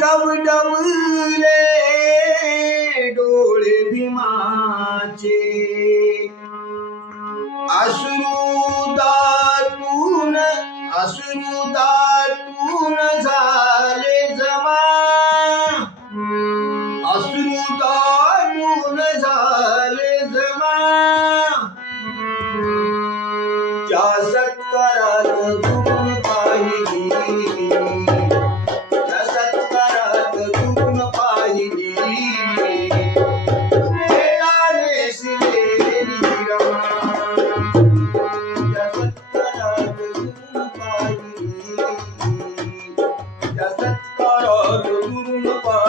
डवडवले डोळे भीमाचे अश्रुदातून झाले जमा अश्रुदातून झाले जमा त्या सत्कारात चूक पाहिली त्या सत्कारात चूक पाहिली वेळाने शिलेली रमा त्या सत्कारात चूक पाहिली त्या सत्कारात चूक पाहिली